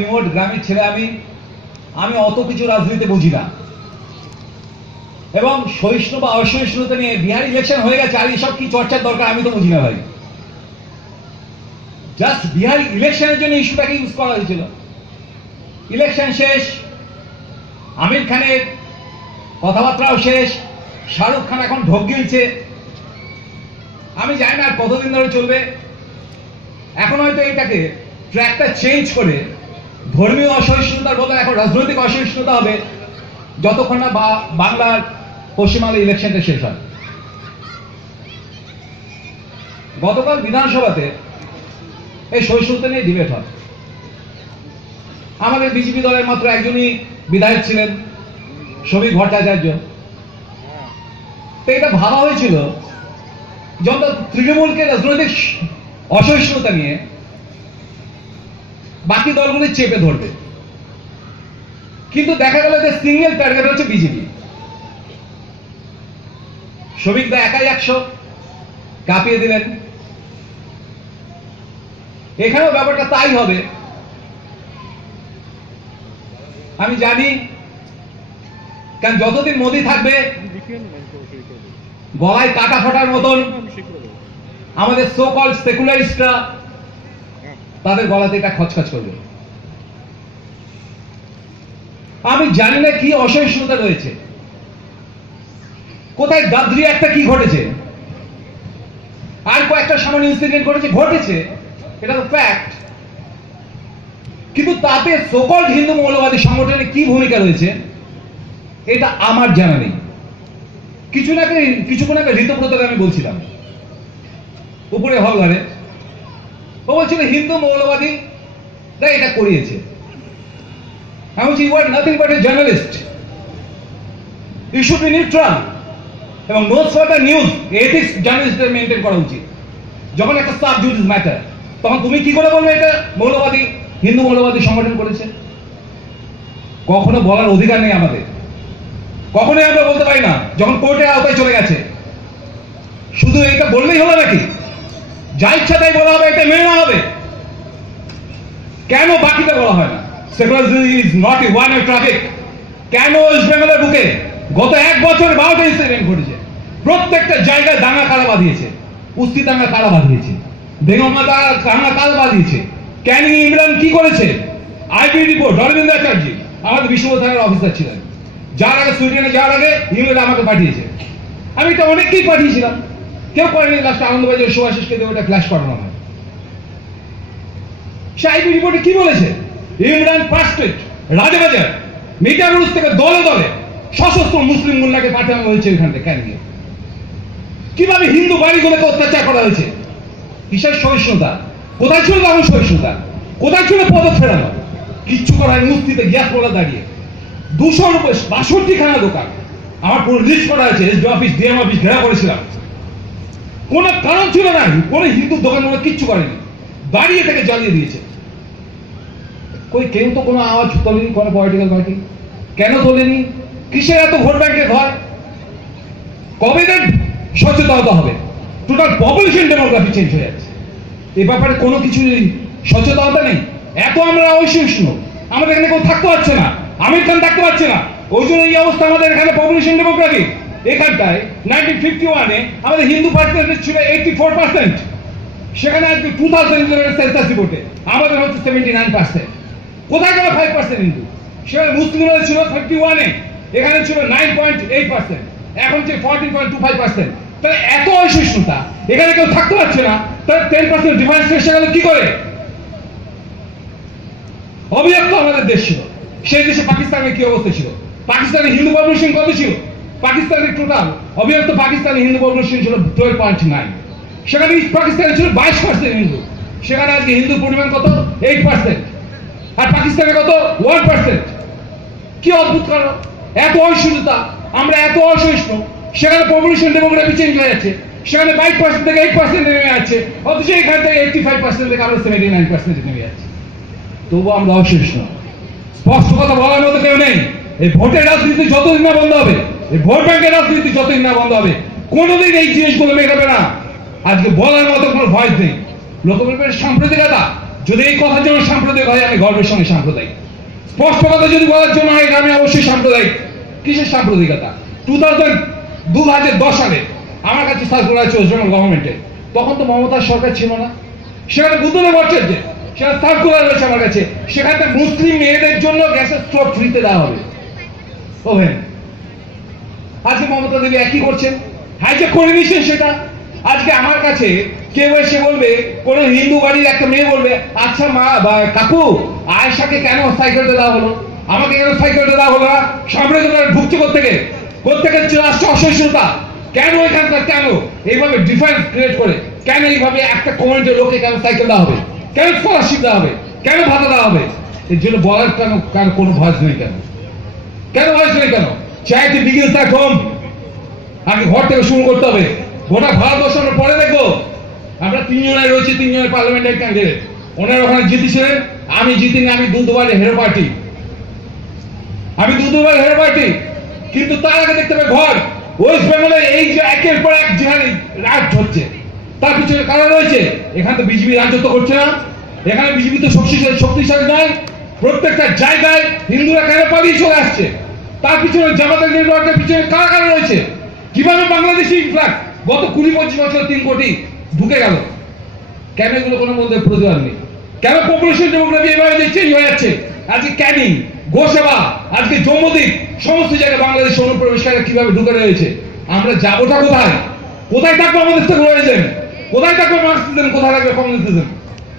Remote গ্রামের ছেলে আমি অত কিছু রাজনীতিতে বুঝি না এবং সহিষ্ণু বা অসহিষ্ণুতা নিয়ে বিহার ইলেকশন হয়ে গেছে আর এসব কি চর্চার দরকার আমি তো বুঝি না ভাই। জাস্ট বিহার ইলেকশনের জন্য ইস্যুটাকে ইউজ করা হয়েছিল। ইলেকশন শেষ, আমির খানের কথাবার্তাও শেষ, শাহরুখ খান এখন ঢোক গিলছে। আমি জানি না আর কতদিন ধরে চলবে। এখন হয়তো এটাকে ট্র্যাকটা চেঞ্জ করে ধর্মীয় অসহিষ্ণুতার বদলে এখন রাজনৈতিক অসহিষ্ণুতা হবে যতক্ষণ না বাংলার পশ্চিমবাংলা ইলেকশনটা শেষ হয়। গতকাল বিধানসভাতে এই সহিষ্ণুতা নিয়ে ডিবেট হয়। আমাদের বিজেপি দলের মাত্র একজনই বিধায়ক ছিলেন, শ্রমিক ভট্টাচার্য। তো এটা ভাবা হয়েছিল যত তৃণমূলকে রাজনৈতিক অসহিষ্ণুতা নিয়ে বাকি দলগুলি চেপে ধরবে, কিন্তু দেখা গেল যে সিঙ্গেল টার্গেট হচ্ছে বিজেপি। শ্রমিকদা একাই 100 কাঁপিয়ে দিলেন। এখানেও ব্যাপারটা তাই হবে আমি জানি, কারণ যতদিন মোদী থাকবে গলায় কাটা ফাটার মতন আমাদের সো কল সেকুলারিস্টরা তাদের গলাতে এটা খচখচ করবে। আমি জানি না কি অসহিষ্ণুতা রয়েছে, কোথায় গাদ্রি একটা কি ঘটেছে, আর কয়েকটা সামান্য ইনসিডেন্ট ঘটেছে, এটা তো ফ্যাক্ট। কিন্তু তাতে সোকল হিন্দু মৌলবাদী সংগঠনের কি ভূমিকা রয়েছে এটা আমার জানা নেই। কিছুক্ষণ আগে ঋতব্রতকে আমি বলছিলাম উপরে হলঘরে, ও বলছিল হিন্দু মৌলবাদীরা এটা করিয়েছে। আমি বলছি you are nothing but a journalist, you should be neutral এবং knows for the news ethics জার্নালিস্টদের মেনটেন করা উচিত। যখন একটা সাব জুডিস ম্যাটার তখন তুমি কি করে বলবে এটা মৌলবাদী হিন্দু মৌলবাদী সংগঠন করেছে? কখনো বলার অধিকার নেই আমাদের, কখনোই আমরা বলতে পারি না যখন কোর্টের আওতায় চলে গেছে। শুধু এটা বললেই হলো নাকি? যা ইচ্ছা তাই বলা হবে, এটা মেনে নেওয়া হবে? কেন বাকিটা বলা হয় না? Secularism is not a one way traffic. কেন ওয়েস্ট বেঙ্গলের বুকে গত 1 বছর 12টা ইনসিডেন্ট ঘটেছে? প্রত্যেকটা জায়গায় দাঙ্গা কারা বাঁধিয়েছে, উস্তি দাঙ্গা কারা বাঁধিয়েছে, বেগমা দাঙ্গা কারা বাঁধিয়েছে, ক্যানিং ইমরান কি করেছে? আইবি রিপোর্ট অরবিন্দ চ্যাটার্জি আমাদের বিশ্বনাথ থানার অফিসার ছিলেন, যার আগে সুইডেনে যাওয়ার আগে ইমেল আমাকে পাঠিয়েছে। আমি এটা অনেককেই পাঠিয়েছিলাম, কেউ করেনি। লাস্ট আনন্দবাজার সুভাষিসকে দিয়ে ওটা ফ্ল্যাশ করানো হয়। সে আইবি রিপোর্টে কি বলেছে? ইমরান পার্সপেক্ট রাজাবাজার মিটারুস থেকে দলে দলে সশস্ত্র মুসলিম মুন্নাকে পাঠানো হয়েছে এখান থেকে। কিভাবে হিন্দু বাড়িগুলোকে অত্যাচার করা হয়েছে? কিসের সহিষ্ণুতা? কোথায় ছিল তখন সহিষ্ণুতা? কোথায় ছিল পদক ফেরানো? কিচ্ছু করার মুক্তিতে গ্যাস পোলা দাঁড়িয়ে 262খানা দোকান আমার পুরো লিস্ট করা আছে, এসডি অফিস ডিএম অফিস ঘেরা করেছিলাম। কোন কারণ ছিল না, কোন হিন্দু দোকানগুলো কিচ্ছু করেনি, দাঁড়িয়ে থেকে জ্বালিয়ে দিয়েছে। কেউ তো কোনো আওয়াজ তোলেনি, কোনো পলিটিক্যাল পার্টি কেন তোলেনি? কিসের এত ভোট ব্যাংকের ভয়? কবে দেন সচেতনতা হবে? টোটাল পপুলেশন ডেমোগ্রাফি চেঞ্জ হয়ে যাচ্ছে, এ ব্যাপারে কোনো কিছু সচেতনতা নেই। এত আমরা অসহিষ্ণু, আমাদের এখানে কেউ থাকতে পারছে না, আমির খান থাকতে পারছে না, ওই জন্য এই অবস্থা আমাদের এখানে পপুলেশন ডেমোগ্রাফি। এখানটায় 1951-এ আমাদের হিন্দু পার্সেন্টেজ ছিল 84%, সেখানে আজকে 2011 সেন্সাস রিপোর্টে আমাদের হচ্ছে 79%। কোথায় গেল 5% হিন্দু? সেখানে মুসলিমরা ছিল 31-এ, এখানে ছিল 9.8%, এখন যে 14.25%। তাহলে এত অসহিষ্ণুতা, এখানে কেউ থাকতে পারছে না, তাহলে 10% ডিফারেন্স এসে গেল কি করে? অবিভক্ত আমাদের দেশ ছিল, সেই দেশে পাকিস্তানের কি অবস্থা ছিল? পাকিস্তানের হিন্দু পপুলেশন কত ছিল? পাকিস্তানের টোটাল অবিভক্ত পাকিস্তানের হিন্দু পপুলেশন ছিল 12.9, সেখানে ইস্ট পাকিস্তানে ছিল 22% হিন্দু, সেখানে আজকে হিন্দুর পরিমাণ কত? 8%, আর পাকিস্তানে কত? 1%। কি অদ্ভুত কারণ? এত অসহিষ্ণুতা, আমরা এত অসহিষ্ণু, সেখানে পপুলেশন ডেমোগ্রাফি চেঞ্জ হয়ে যাচ্ছে, সেখানে 22% থেকে 8% নেমে যাচ্ছে, অথচ এখান থেকে 85% থেকে আমরা 79% নেমে যাচ্ছে। তবু আমরা অসহিষ্ণু। স্পষ্ট কথা বলার মতো কেউ নেই। এই ভোটের রাজনীতি যতদিন না বন্ধ হবে, এই ভোট ব্যাংকের রাজনীতি যতদিন না বন্ধ হবে, কোনোদিন এই জিনিসগুলো মেটাবে না। আজকে বলার মতো কোনো ভয়েস নেই। লোকপরিবেশ সাম্প্রতিকতা যদি এই কথার জন্য সাম্প্রদায়িক হয়, আমি গর্বের সঙ্গে সাম্প্রদায়িক। স্পষ্ট কথা যদি বলার জন্য হয়, আমি অবশ্যই সাম্প্রদায়িক। কিসের সাম্প্রদায়িকতা? 2010 সালে আমার কাছে সার্কুলার আছে ওয়েস্ট বেঙ্গল গভর্নমেন্টের, তখন তো মমতার সরকার ছিল না। সেখানে বুদ্ধদেব ভট্টাচার্য সেখানে সার্কুলার রয়েছে আমার কাছে, সেখানে মুসলিম মেয়েদের জন্য গ্যাসের স্টোভ ফ্রিতে দেওয়া হবে। ওভেন আজকে মমতা দেবী একই করছেন, হাইজ্যাক করে নিচ্ছেন সেটা। আজকে আমার কাছে কেউ এসে বলবে, কোন হিন্দু বাড়ির একটা মেয়ে বলবে, আচ্ছা মা বা কাকু, আয়েশাকে কেন সাইকেলটা দেওয়া হলো, আমাকে কেন সাইকেলটা দেওয়া হলো না? সামনে ঢুকছে কোথেকে রাষ্ট্র অসহিষ্ণুতা কেন এখানকার, কেন এইভাবে ডিফারেন্স ক্রিয়েট করে, কেন এইভাবে একটা কমিউনিটির লোকে কেন সাইকেল দেওয়া হবে, কেন স্কলারশিপ দেওয়া হবে, কেন ভাতা দেওয়া হবে? এর জন্য বলার কেন কোনো ভয়েস নেই? কেন ভয়েস নেই? কেন চাইতে বিগিনস এট হোম। আগে ঘর থেকে শুরু করতে হবে। গোটা ভারতবর্ষ আমরা পরে দেখবো। আমরা তিনজনের রয়েছে, তিনজনের পার্লামেন্টের ক্যান্ডিডেট। ওনারা ওখানে জিতেছিলেন, আমি জিতিনি। আমি দুবারে হেরো পার্টি, কিন্তু তার আগে দেখতে হবে ঘর ওয়েস্ট বেঙ্গলে এই যে একের পর এক জিহাদি রাজ হচ্ছে, তার পিছনে কারা রয়েছে? এখানে তো বিজেপি রাজত্ব করছে না, এখানে বিজেপি তো শক্তিশালী নয়। প্রত্যেকটা জায়গায় হিন্দুরা কেন পালিয়ে চলে আসছে? তার পিছনে জামাতের নেটওয়ার্কের পিছনে কারা কারা রয়েছে? কিভাবে বাংলাদেশি ইনফ্লাক্স গত 20-25 বছর 3 কোটি ঢুকে গেল? কেন এগুলো কোনো মধ্যে প্রতিবাদ নেই? কেন পপুলেশন ডেমোগ্রাফি এভাবে চেঞ্জ হয়ে যাচ্ছে? আজকে ক্যানিং, গোসেবা, আজকে যমুদ্বীপ, সমস্ত জায়গায় বাংলাদেশ অনুপ্রবেশকারী কিভাবে ঢুকে রয়েছে? আমরা যাবোটা কোথায়? কোথায় থাকবো আমাদের সেকুলারিজম? কোথায় থাকবে মার্কসিজম? কোথায় থাকবে কমিউনিজম?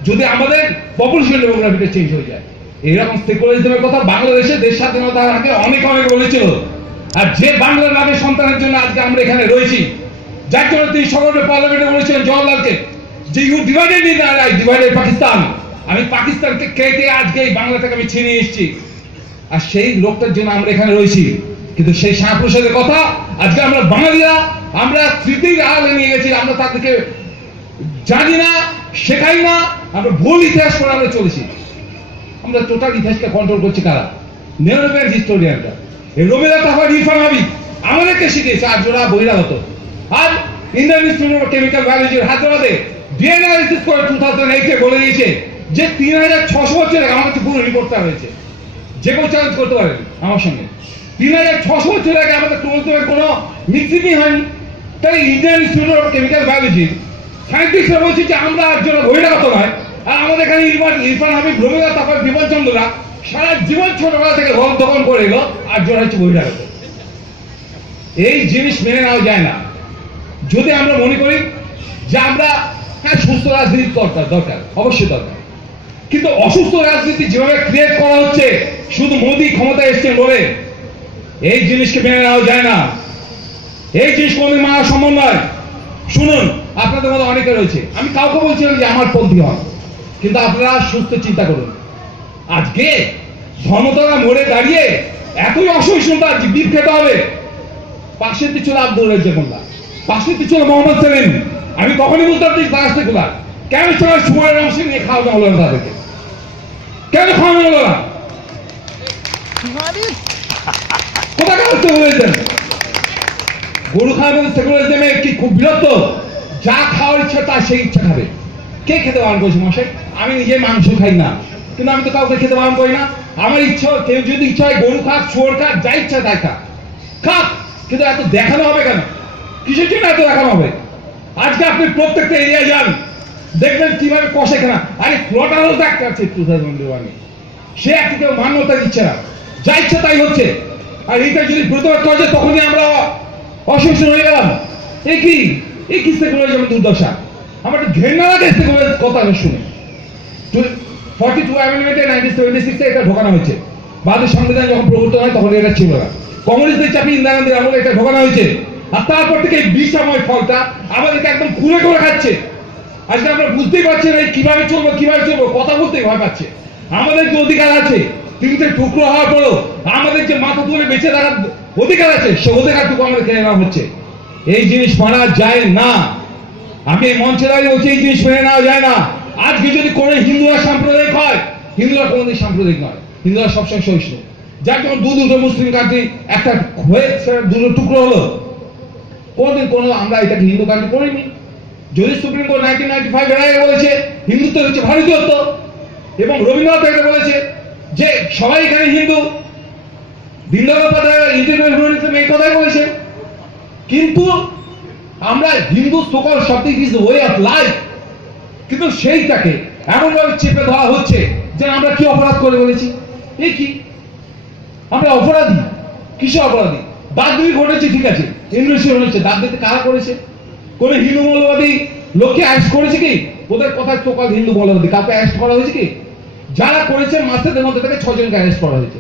যদি আমাদের পপুলেশন ডেমোগ্রাফিটা চেঞ্জ হয়ে যায়। এইরকম সেকুলারিজমের কথা বাংলাদেশে দেশ স্বাধীনতার আগে অনেক বলেছিল। আর যে বাংলার নামে সন্তানের জন্য আজকে আমরা এখানে রয়েছি, যার জন্য তিনি সকলের পার্লামেন্টে বলেছিলেন জওয়াহরলালকে যে you divided India, I divided Pakistan. আমি পাকিস্তানকে কেটে আজকে এই বাংলাটাকে আমি ছিনিয়ে এসেছি। আর সেই লোকটার জন্য আমরা এখানে রয়েছি। কিন্তু সেই শাহপ্রসাদের কথা আজকে আমরা বাঙালিরা আমরা স্মৃতির আড়ালে নিয়ে গেছি। আমরা তাদেরকে জানি না, শেখাই না, আমরা ভুল ইতিহাস করে আমরা চলেছি। আমরা টোটাল ইতিহাসকে কন্ট্রোল করছি কারা? নেওরোম্যান হিস্টোরিয়ানরা। এই রবীন্দ্রনাথ ঠাকুর, ইরফান হাবিব আমাদেরকে শিখিয়েছে। আর জোড়া বহিরাগত। আর ইন্ডিয়ান ইনস্টিটিউট অফ কেমিক্যাল বায়োলজির হায়দ্রাবাদে ডিএনএ অ্যানালিসিস করে 2008 বলে দিয়েছে যে 3600 বছর আগে, আমার কাছে পুরো রিপোর্টটা রয়েছে, যে কেউ চ্যালেঞ্জ করতে পারেন আমার সঙ্গে। 3600 বছর আগে আমাদের ক্রোমোজোমের কোনো মিক্সিংই হয়নি। তাই Indian Institute of Chemical Biology সায়েন্টিস্টরা বলছে যে আমরা আর জন্য বহিরাগত নয়। আর আমাদের এখানে ইরফান হাবিব, রবীন্দ্রনাথ ঠাকুর, বিমলচন্দ্ররা সারা জীবন ছোটবেলা থেকে ঘর দখল করে এলো, আর জোর হচ্ছে বহিরাগত। এই জিনিস মেনে নেওয়া যায় না। যদি আমরা মনে করি যে আমরা হ্যাঁ সুস্থ রাজনীতি দরকার, অবশ্যই দরকার, কিন্তু অসুস্থ রাজনীতি যেভাবে ক্রিয়েট করা হচ্ছে শুধু মোদী ক্ষমতায় এসছেন বলে, এই জিনিসকে মেনে নেওয়া যায় না। এই জিনিস কোনদিন মানা সম্ভব নয়। শুনুন, আপনাদের মধ্যে অনেকে রয়েছে, আমি কাউকে বলছিলাম যে আমার পন্থী হন, কিন্তু আপনারা সুস্থ চিন্তা করুন। আজকে ধর্মতলা মোড়ে দাঁড়িয়ে এতই অসহিষ্ণুতা বিপ খেতে হবে। পাশে ছিল আব্দুল রাজ্জাক মোল্লা, পাশে ছিল মোহাম্মদ সেলিম। আমি তখনই বলতাম যে তারা সেকুলার। কেন সবাই সুরের অংশ নিয়ে খাওয়ানো হলো না তাদেরকে? কেন খাওয়ানো হলো না? কোথায় কাজটা বলেছেন? গরু খাওয়ানো সেকুলারিজমে কি খুব বিরক্ত? যা খাওয়ার ইচ্ছা তা সেই ইচ্ছা খাবে। কে খেতে বারণ করেছে মশাই? আমি নিজে মাংস খাই না, কিন্তু আমি তো কাউকে খেতে বারণ করি না। আমার ইচ্ছা, কেউ যদি ইচ্ছা হয় গরু খাক, শুয়োর খাক, যা ইচ্ছা তাই খাক, কিন্তু এত দেখানো হবে কেন? কিসের জন্য এত দেখানো হবে? আজকে আপনি প্রত্যেকটা এরিয়া যান, দেখবেন কিভাবে কষে কেনা। আরে স্লটার হাউস একটা আছে 2001-এ, সে একটু কেউ মান্যতা দিচ্ছে না, যা ইচ্ছা তাই হচ্ছে। আর এইটা যদি প্রতিবাদ করা যায় তখনই আমরা অসহিষ্ণু হয়ে গেলাম। এই কি সেকুলারিজম দুর্দশা। আমার তো ঘেন্না লাগে সেকুলার কথা শুনে। 42 অ্যামেন্ডমেন্টে 1976-এ এটা ঢোকানো হয়েছে। ভারতের সংবিধান যখন প্রবর্তন হয় তখন এটা ছিল না। কমিউনিস্টদের চাপে ইন্দিরা গান্ধীর আমলে এটা ঢোকানো হয়েছে। আর তারপর থেকে এই বিষময় ফলটা আমাদেরকে একদম খুলে করে খাচ্ছে। আজকে আমরা বুঝতেই পারছি না কিভাবে চলবো, কথা বলতে ভয় পাচ্ছে। আমাদের যে অধিকার আছে, তিনটে টুকরো হওয়ার পরও আমাদের যে মাথা তুলে বেঁচে থাকার অধিকার আছে, সে অধিকারটুকু আমাদের কেড়ে নেওয়া হচ্ছে। এই জিনিস মানা যায় না। আমি এই মঞ্চে দাঁড়িয়ে বলছি এই জিনিস মেনে নেওয়া যায় না। আজকে যদি কোনো হিন্দুরা সাম্প্রদায়িক হয়, হিন্দুরা কোনোদিন সাম্প্রদায়িক নয়, হিন্দুরা সবসময় সহিষ্ণু। যার যখন দুটো মুসলিম কান্ট্রি একটা হয়ে দুটো টুকরো হলো, কোনোদিন আমরা এটাকে হিন্দু কান্ট্রি করিনি। যদি সুপ্রিম কোর্ট 1995 এর আগে বলেছে হিন্দুত্ব হচ্ছে ভারতীয়ত্ব, এবং রবীন্দ্রনাথ এটা বলেছে যে সবাই এখানে হিন্দু, দীনদয়াল উপাধ্যায় ইন্ডিয়ান হিউম্যানিজম এই কথাই বলেছে। কিন্তু আমরা হিন্দু সকল শব্দ ইজ ওয়ে অফ লাইফ, কিন্তু সেইটাকে এমন ভাবে চেপে ধরা হচ্ছে যে আমরা কি অপরাধ করে বলেছি। এই কি আমরা অপরাধী? কিসে অপরাধী? দাগদি ঘটেছে, ঠিক আছে, ইনভেস্টিগেশন হচ্ছে, দাগদিতে কারা করেছে? কোন হিন্দু মৌলবাদী লোককে অ্যারেস্ট করেছে কি? ওদের কথায় সকল হিন্দু মৌলবাদী কাউকে অ্যারেস্ট করা হয়েছে কি? যারা করেছে মাসেদের মধ্যে থেকে 6 জনকে অ্যারেস্ট করা হয়েছে,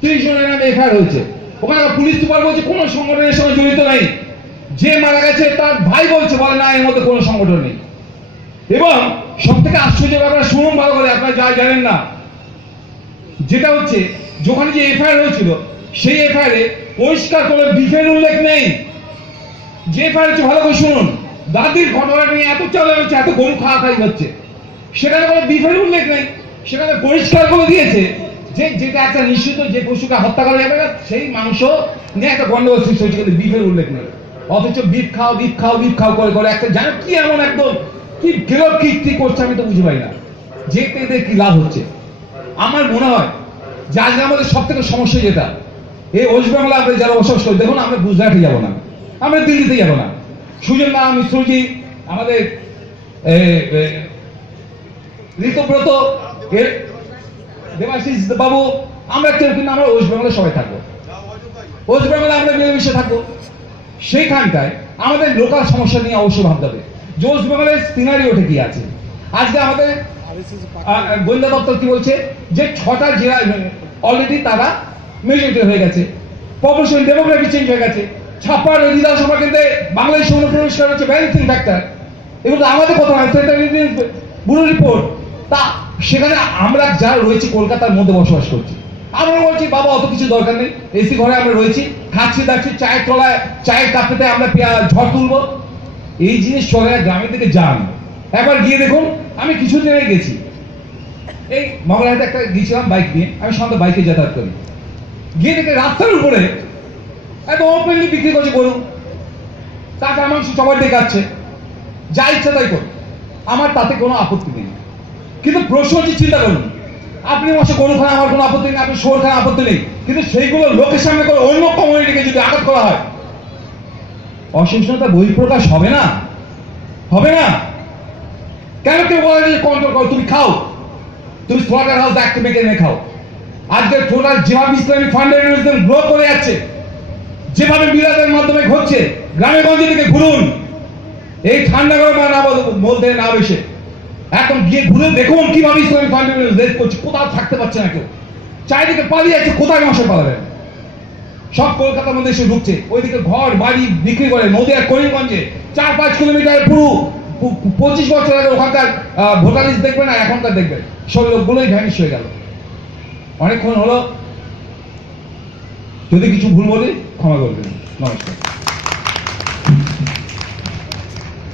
30 জনের নামে এফআইআর হয়েছে। ওখানে পুলিশ সুপার বলছে কোন সংগঠনের সঙ্গে জড়িত নাই, যে মারা গেছে তার ভাই বলছে বলে না এর মধ্যে কোনো সংগঠন নেই। এবং সব থেকে আশ্চর্য ব্যাপার শুনুন ভালো করে, আপনারা যা জানেন না, যেটা হচ্ছে যখন যে এফআইআর হয়েছিল সেই এফআইআরে পরিষ্কার করে বিফের উল্লেখ নেই। যে এফআইআর হচ্ছে ভালো করে শুনুন, দাদির ঘটনা নিয়ে এত চলে হচ্ছে, এত গরু খাওয়াখাই হচ্ছে, সেখানে কোনো বিফের উল্লেখ নেই। সেখানে পরিষ্কার করে দিয়েছে যে যেটা একটা নিশ্চিত যে পশুকে হত্যা করা যাবে না সেই মাংস নিয়ে একটা গন্ডগোল সৃষ্টি হচ্ছে, কিন্তু বিফের উল্লেখ নেই। অথচ বিফ খাও বিফ খাও বিফ খাও করে করে একটা জানো কি এমন একদম কি গেরব কীর্তি করছে, আমি তো বুঝতে পারি না যে এদের কি লাভ হচ্ছে। আমার মনে হয় যে আজকে আমাদের সব থেকে সমস্যা যেটা, এই ওয়েস্ট বেঙ্গলে আমরা যারা বসবাস করি, দেখুন আমরা গুজরাটে যাবো না, আমরা দিল্লিতে যাবো না, সুজনদা মিশ্রজি, আমাদের ঋতব্রত, দেবাশিস বাবু, আমরা কেউ কিন্তু আমরা ওয়েস্ট বেঙ্গলে সবাই থাকবো, ওয়েস্ট বেঙ্গলে আমরা মিলেমিশে থাকবো। সেইখানটায় আমাদের লোকাল সমস্যা নিয়ে অবশ্যই ভাবতে হবে যে ওয়েস্ট বেঙ্গলের সিনারিওটা কি আছে। আজকে আমাদের গোয়েন্দা দপ্তর কি বলছে যে 6টা জেলা অলরেডি তারা মেজরিটি হয়ে গেছে, পপুলেশন ডেমোগ্রাফি চেঞ্জ হয়ে গেছে, 56 বিধানসভা কেন্দ্রে বাংলাদেশ অনুপ্রবেশ করা হচ্ছে ব্যালেন্সিং ফ্যাক্টর, এগুলো আমাদের কথা হয় ব্যুরো রিপোর্ট। তা সেখানে আমরা যা রয়েছি কলকাতার মধ্যে বসবাস করছি, আমরা বলছি বাবা অত কিছু দরকার নেই, এসি ঘরে আমরা রয়েছি, খাচ্ছি দাচ্ছি, চায়ের তলায় চায়ের কাপেতে আমরা ঝড় তুলবো। এই জিনিস চলে না। গ্রামের দিকে যান, একবার গিয়ে দেখুন। আমি কিছুদিন আগে গেছি, এই মগরাহাটে একটা গিয়েছিলাম বাইক নিয়ে, আমি সাধারণত বাইকে যাতায়াত করি, গিয়ে দেখে রাস্তার উপরে একদম ওপেনলি বিক্রি করছে গরু, কাঁচা মাংস সবার দেখাচ্ছে, যা ইচ্ছা তাই করুন, আমার তাতে কোনো আপত্তি নেই। কিন্তু প্রশ্ন হচ্ছে চিন্তা করুন, আপনি বসে গরু খান, আমার কোনো আপত্তি নেই, আপনি শোর খান, আপত্তি নেই, কিন্তু সেইগুলো লোকের সামনে করে অন্য কমিউনিটিকে যদি আঘাত করা হয়, অসহিষ্ণুতা বহিঃপ্রকাশ হবে না? হবে না? কেন কেউ বলে যে কন্ট্রোল করো, তুমি খাও, তুমি স্লটার হাউস অ্যাক্ট মেকে এনে খাও। আজকে টোটাল যেভাবে ইসলামিক ফান্ডামেন্টালিজম গ্রো করে যাচ্ছে, যেভাবে বিলাতের মাধ্যমে ঘটছে, গ্রামে গঞ্জে থেকে ঘুরুন, এই ঠান্ডা গরমে না বলতে না বেশে এখন গিয়ে ঘুরে দেখুন কিভাবে ইসলামিক ফান্ডামেন্টালিজম রেস করছে, কোথাও থাকতে পারছে না কেউ, চারিদিকে পালিয়ে যাচ্ছে, কোথায় মাসে পালাবেন? সব কলকাতার মধ্যে এসে ঢুকছে, ওইদিকে ঘর বাড়ি বিক্রি করে নদীয়া করিমগঞ্জে 4-5 কিলোমিটার পুরো 25 বছর আগে ওখানকার ভোটার লিস্ট দেখবেন আর এখনকার দেখবেন, সব লোকগুলোই ভ্যানিশ হয়ে গেল। অনেকক্ষণ হলো, যদি কিছু ভুল বলি ক্ষমা করবেন। নমস্কার।